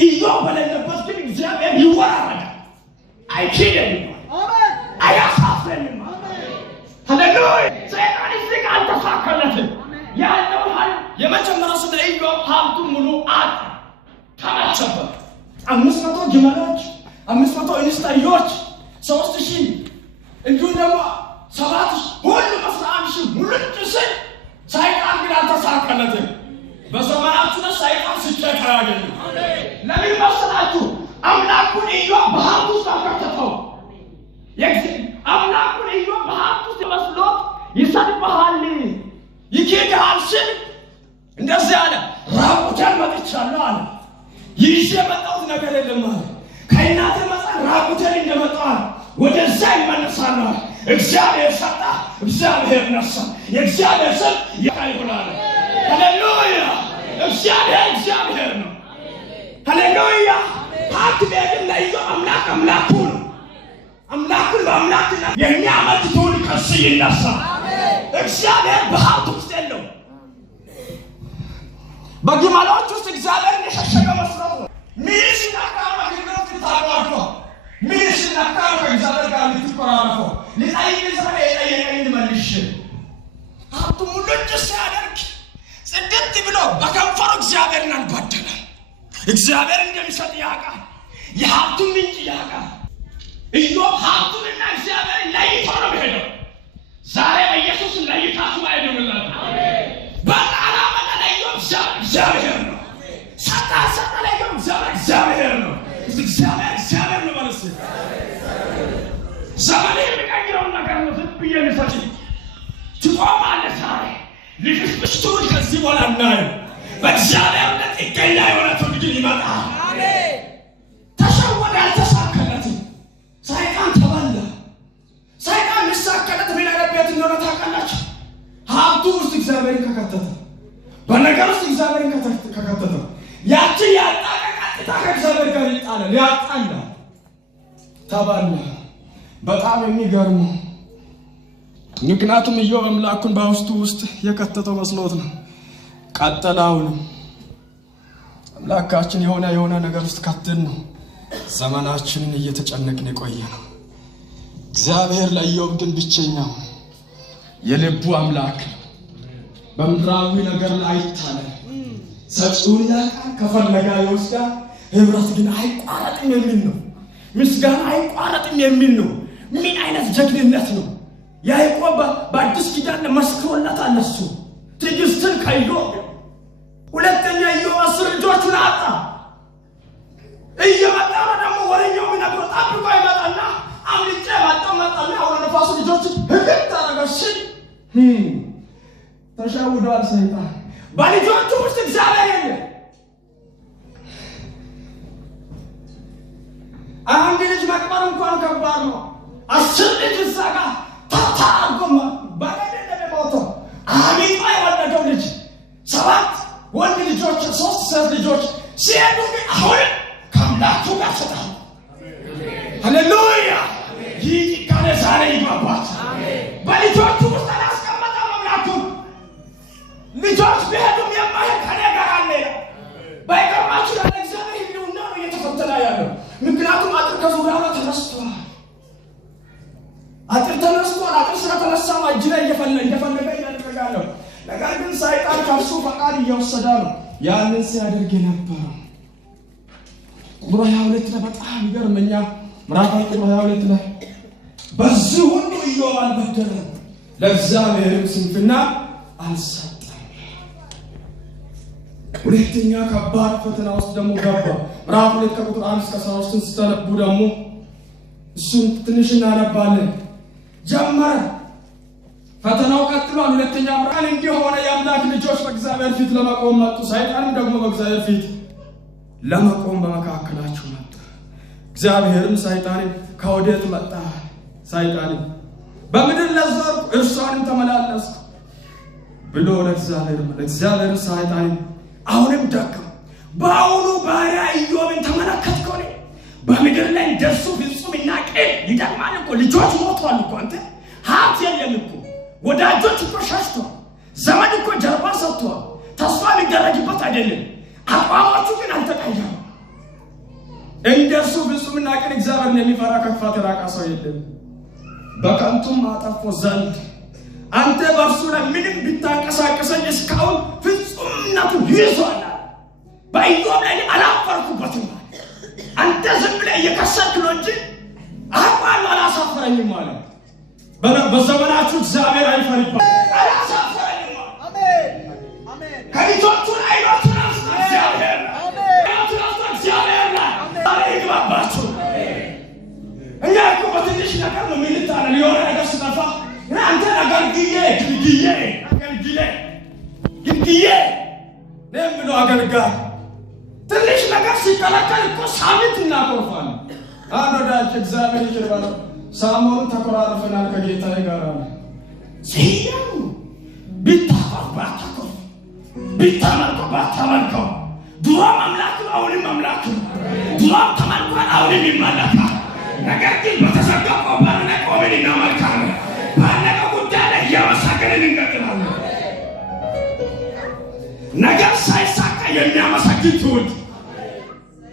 ኢዮብ በሌለበት ግን እግዚአብሔር ይወራረዳል። አይችልም። አሜን። አያሳፍረንም። አሜን። ሃሌሉያ። ሰይጣን እዚህ ጋር አልተሳካለትም። ያለው የመጀመሪያው ስለ ኢዮብ ሀብቱ ሙሉ አጣ፣ ተመቸበት። 500 ግመሎች፣ 500 እንስት አህዮች፣ 3000 እንዲሁም ደግሞ 7000 ሁሉ 11,000 ሙልጭ ሲል ሰይጣን ግን አልተሳካለትም። በዘመናችሁ ላይ ሰይጣን ስኬት አያገኝም። ለምን መሰላችሁ? አምላኩን ኢዮብ በሀብቱ ውስጥ አከተተው። አምላኩን ኢዮብ በሀብቱ ውስጥ መስሎት ይሰድብሃል፣ ይኬድሃል ሲል እንደዚህ አለ፣ ራቁቴን መጥቻለሁ አለ። ይዤ የመጣሁት ነገር የለም አለ። ከእናቴ ማኅፀን ራቁቴን እንደመጣሁ አለ። ወደዛ ይመለሳለሁ አለ። እግዚአብሔር ሰጣ፣ እግዚአብሔር ነሳ። የእግዚአብሔር ስም ይሆናል። ሃሌሉያ። እግዚአብሔር ነው። ሃሌሉያ። ሀብት ቤትም ለኢዮብ አምላኩ ነው። አምላኩን በአምላክና የሚያመልክ ትውልድ ከእሱ ይነሳል። እግዚአብሔር በሀብት ውስጥ የለው። በግመሎች ውስጥ እግዚአብሔር የሸሸገ መስሎት ነው። ሚስትና ካራ ግንኙነት ታቋርጧል። ሚስትና ካራ ከእግዚአብሔር ጋር ልትቆራረፈው ሊጠይቅ ዘመን የጠየቀኝ መልሽ ሀብቱ ሙሉጭ ሲያደርግ ጽድት ብሎ በከንፈሩ እግዚአብሔርን አልበደለ። እግዚአብሔር እንደሚሰጥ ያውቃል። የሀብቱ ምንጭ ያውቃል። ኢዮብ ሀብቱንና እግዚአብሔርን ለይቶ ነው ሄደው። ዛሬ በኢየሱስ ለይታችሁ አይደለም። አሜን። በቃላ ለኢዮብ እግዚአብሔር ነው። ሰጣ ለኢዮብ እግዚአብሔር ነው። እግዚአብሔር ነው ማለት ነው። ዘመን የሚቀይረውን ነገር ነው ዝም ብዬ የሚሰጥ ትቆማለህ። ዛሬ ልፍስፍስ ትውልድ ከዚህ በኋላ እናየው። በእግዚአብሔር ጥገኛ የሆነ ትውልድ ይመጣል። አሜን። ተሸወደ፣ አልተሳካለትም። ሰይጣን ተበላ። ሰይጣን ሊሳካለት ምን አለበት እንደሆነ ታውቃላችሁ? ሀብቱ ውስጥ እግዚአብሔርን ከከተተ፣ በነገር ውስጥ እግዚአብሔርን ከከተተ ያቺ ያጣቀቃታ ከእግዚአብሔር ጋር ይጣላል፣ ያጣላል። ተበላ። በጣም የሚገርም ምክንያቱም ኢዮብ አምላኩን በውስጡ ውስጥ የከተተው መስሎት ነው። ቀጠላውንም አምላካችን የሆነ ነገር ውስጥ ከተን ነው ዘመናችንን እየተጨነቅን የቆየ ነው። እግዚአብሔር ለኢዮብ ግን ብቸኛው የልቡ አምላክ በምድራዊ ነገር ላይ አይታለም። ሰጪውን ያውቃል፣ ከፈለጋ ይወስዳል። ህብረት ግን አይቋረጥም የሚል ነው። ምስጋና አይቋረጥም የሚል ነው። ምን አይነት ጀግንነት ነው! ያዕቆብ በአዲስ ኪዳን መስክሮለታል። እሱ ትዕግስትን ከኢዮብ። ሁለተኛ ኢዮብ 10 ልጆቹን አጣ። እየመጣ ደግሞ ወሬኛው የሚነግረው ጠብቆ ይመጣና አምልጬ መጣና አሁን ነፋሱ ልጆች ህግት ታደረገሽ ተሻውዷል ሰይጣን። በልጆቹ ውስጥ እግዚአብሔር የለም። አንድ ልጅ መቅበር እንኳን ከባድ ነው። 10 ልጅ እዛ ጋር ታታርጎማ ባለቤት ለሞቶ አሚጣ የወለደው ልጅ 7 ወንድ ልጆች 3 ሴት ልጆች ሲሄዱ አሁን ከአምላኩ ጋር ተጣሉ። ሃሌሉያ። ይህ ቃል ዛሬ ይባባል። በልጆቹ ውስጥ አላስቀመጠም አምላኩ። ልጆች ቢሄዱም የማይሄድ ከኔ ጋር አለ። ባይገርማችሁ ያለ እግዚአብሔር ህልውና ነው እየተፈተነ ያለው። ምክንያቱም አጥር ከዙሪያው ላይ ተነስቷል። አጥር ተነስቷል። አጥር ስለተነሳ እጅ ላይ እየፈለገ ያደርጋል። ነገር ግን ሰይጣን ከእርሱ ፈቃድ እየወሰደ ነው ያንን ሲያደርግ የነበረው። ቁጥር 22 ላይ በጣም ይገርመኛል። ምዕራፍ 22 ላይ በዚህ ሁሉ ኢዮብ አልበደለም፣ ለእግዚአብሔርም ስንፍና አልሰጠም። ሁለተኛ ከባድ ፈተና ውስጥ ደግሞ ገባ። ምዕራፍ 2 ከቁጥር 1 እስከ 13 ስትነቡ ደግሞ እሱን ትንሽ እናነባለን። ጀመረ። ፈተናው ቀጥሏል። ሁለተኛ ምዕራፍ እንዲሆነ የአምላክ ልጆች በእግዚአብሔር ፊት ለመቆም መጡ። ሰይጣንም ደግሞ በእግዚአብሔር ፊት ለመቆም በመካከላቸው መጣ። እግዚአብሔርም ሰይጣንን ከወዴት መጣ? ሰይጣንም በምድር ለዘርኩ እርሷንም ተመላለስኩ ብሎ ለእግዚአብሔር ሰይጣንን አሁንም ደገመ። በአሁኑ ባሪያ ኢዮብን ተመለከትከው? በምድር ላይ እንደሱ ፍጹምና ቅን ይደግማል እኮ። ልጆች ሞተዋል እኮ። አንተ ሀብት የለም እኮ። ወዳጆች እኮ ሸሽተዋል። ዘመድ እኮ ጀርባ ሰጥተዋል። ተስፋ ሊደረግበት አይደለም። አቋሞቹ ግን አልተቀየሩም። የሚያቀን እግዚአብሔርን የሚፈራ ከክፋት የራቀ ሰው የለም። በከንቱም አጠፎ ዘንድ አንተ በእርሱ ላይ ምንም ብታንቀሳቀሰኝ እስካሁን ፍጹምነቱን ይዟል። በኢዮብ ላይ አላፈርኩበትም። አንተ ዝም ብለህ እየከሰድክ ነው እንጂ አቋም አላሳፈረኝም ማለት በዘመናችሁ እግዚአብሔር አይፈርም። አላሳፈረኝም። አሜን አሜን። ከልጆቹ አይኖቹን አንስቶ እግዚአብሔር አይኖቹን አንስቶ እግዚአብሔር ይግባባችሁ። እኛ እኮ በትንሽ ነገር ነው የምንጣለው። የሆነ ነገር ስጠፋ አንተ አገልግዬ ብሎ አገልጋይ ትንሽ ነገር ሲከለከል እኮ ሳምንት እናቆርፋለን። አንዳንድ እግዚአብሔር ይችላል። ሳሙን ተቆራርፈናል ከጌታዬ ጋር ሲያው ቢታባታኮ ቢታመልኮ ድሮ አምላክ ነው፣ አሁንም አምላክ ነው። ድሮ ተመልኳል፣ አሁንም ይመለካል። ነገር ግን በተሰጋው ባለና ቆመን እናመልካለን። ባለቀ ጉዳይ ላይ እያመሰገንን እንቀጥላለን። ነገር ሳይሳካ የሚያመሰግን ትውልድ፣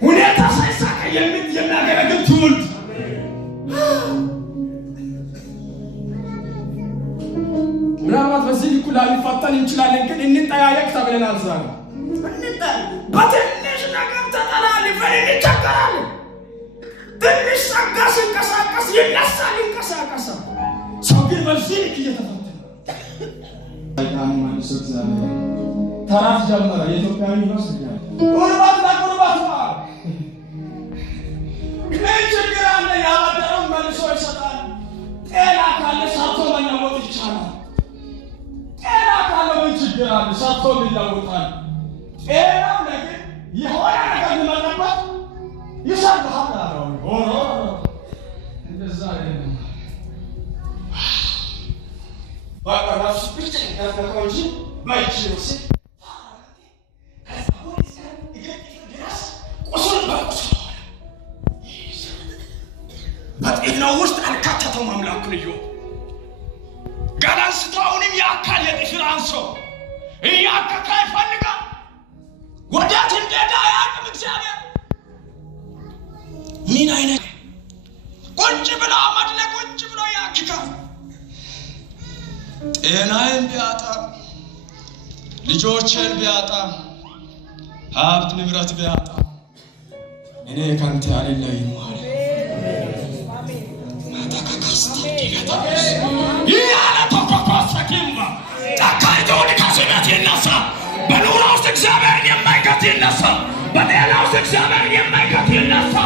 ሁኔታ ሳይሳካ የሚያገለግል ትውልድ። ምናልባት በዚህ ልኩ ላንፈተን እንችላለን፣ ግን እንጠያየቅ ተብለናል። ዛሬ በትንሽ ነገር ተጠላልፈን እንቸገራለን። ትንሽ ጸጋ ሲንቀሳቀስ ይነሳል፣ ይንቀሳቀሳል። ሰው ግን በዚህ ልክ እየተፈተነ ማንሱ እግዚአብሔር ተራት ጀመረ። የኢትዮጵያዊ ይመስላል ቁርባት ለቁርባት ነው። ምን ችግር አለ? ያበደረው መልሶ ይሰጣል። ጤና ካለ ሰርቶ መለወጥ ይቻላል። ጤና ካለ ምን ችግር አለ? ሰርቶ ይለወጣል። ጤናው ነገር የሆነ ነገር ሊመጣበት ይሰጣል። ኦሮ እንደዛ አይደለም። ባቀራሽ ብቻ ከተቆንጂ ማይችልስ በጤናው ውስጥ አልካተተው አምላክ ነው። ጋላንስታውንም ያካል የጥፍር አንሶ እያከካ ይፈልጋል። ወዳት እንደዳ ያቅም እግዚአብሔር ምን አይነት ቁጭ ብሎ አመድ ለቁጭ ብሎ ያክካል። ጤናዬን ቢያጣ ልጆቼን ቢያጣ ሀብት ንብረት ቢያጣ እኔ ካንተ አልለይም ማለት በኑሮ ውስጥ እግዚአብሔርን የማይከት ይነሳ። በጤና ውስጥ እግዚአብሔርን የማይከት ይነሳ።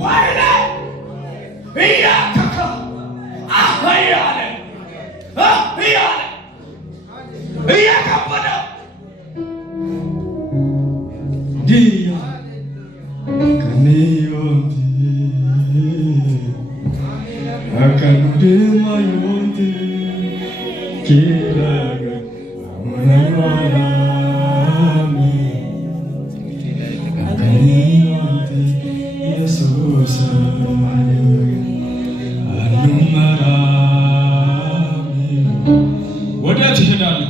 ወይኔ እያከከ እያለ እያከበደ ዲያ ከኒዮንቲ አካኑድማዮንቲ ኪራገ ወናዋላሚ አካኒዮንቲ ኢየሱስ ወዴት ትሄዳለህ?